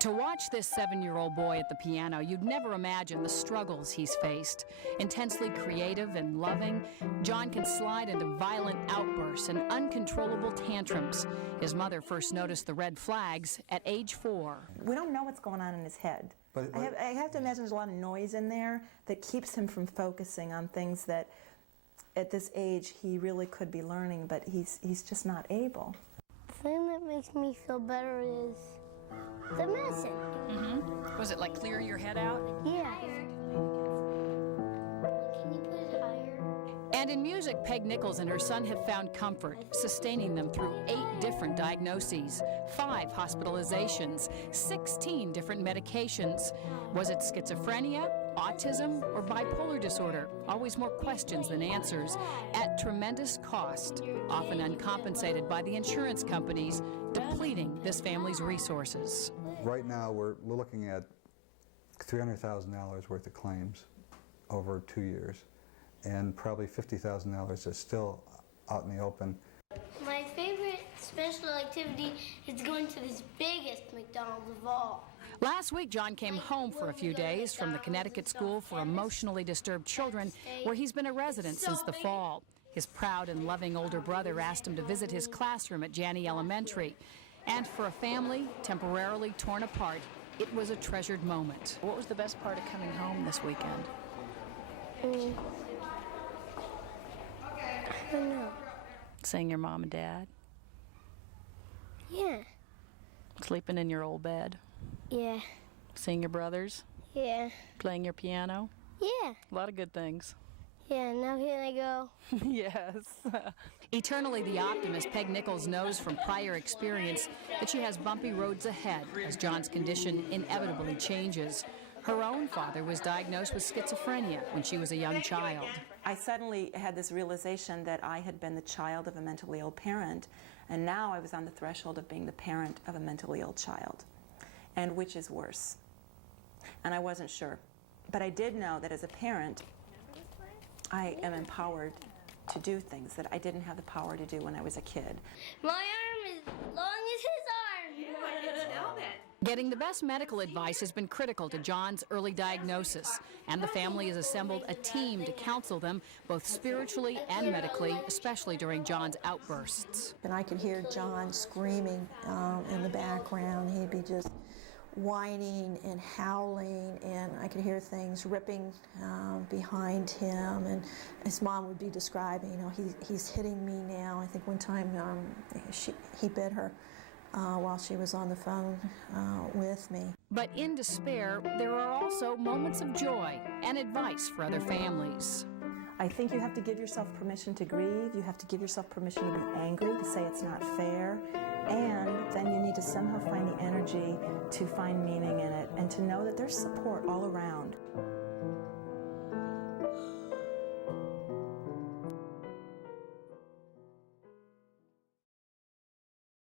To watch this 7-year-old boy at the piano, you'd never imagine the struggles he's faced. Intensely creative and loving, John can slide into violent outbursts and uncontrollable tantrums. His mother first noticed the red flags at age 4. We don't know what's going on in his head. But I have to imagine there's a lot of noise in there that keeps him from focusing on things that at this age he really could be learning, but he's just not able. The thing that makes me feel better is the medicine. Was it like clear your head out? Yeah. Can you put it higher? And in music, Peg Nichols and her son have found comfort, sustaining them through 8 different diagnoses, 5 hospitalizations, 16 different medications. Was it schizophrenia, autism, or bipolar disorder? Always more questions than answers, at tremendous cost, often uncompensated by the insurance companies, depleting this family's resources. right now we're looking at $300,000 worth of claims over 2 years, and probably $50,000 is still out in the open. My favorite special activity is going to this biggest McDonald's of all. Last week, John came home for a few days from the Connecticut School for Emotionally Disturbed Children, where he's been a resident since the fall. His proud and loving older brother asked him to visit his classroom at Janney Elementary. And for a family temporarily torn apart, it was a treasured moment. What was the best part of coming home this weekend? I don't know. Seeing your mom and dad? Yeah. Sleeping in your old bed? Yeah. Seeing your brothers? Yeah. Playing your piano? Yeah. A lot of good things. Yeah, now here I go. Yes. Eternally the optimist, Peg Nichols knows from prior experience that she has bumpy roads ahead as John's condition inevitably changes. Her own father was diagnosed with schizophrenia when she was a young child. I suddenly had this realization that I had been the child of a mentally ill parent, and now I was on the threshold of being the parent of a mentally ill child. And which is worse? And I wasn't sure. But I did know that as a parent, I am empowered to do things that I didn't have the power to do when I was a kid. My arm is as long as his arm. Getting the best medical advice has been critical to John's early diagnosis, and the family has assembled a team to counsel them both spiritually and medically, especially during John's outbursts. And I could hear John screaming in the background. He'd be just whining and howling, and I could hear things ripping behind him, and his mom would be describing, you know, he's hitting me now. I think one time he bit her while she was on the phone with me. But in despair, there are also moments of joy and advice for other families. I think you have to give yourself permission to grieve. You have to give yourself permission to be angry, to say it's not fair. And then you need to somehow find the energy to find meaning in it and to know that there's support all around.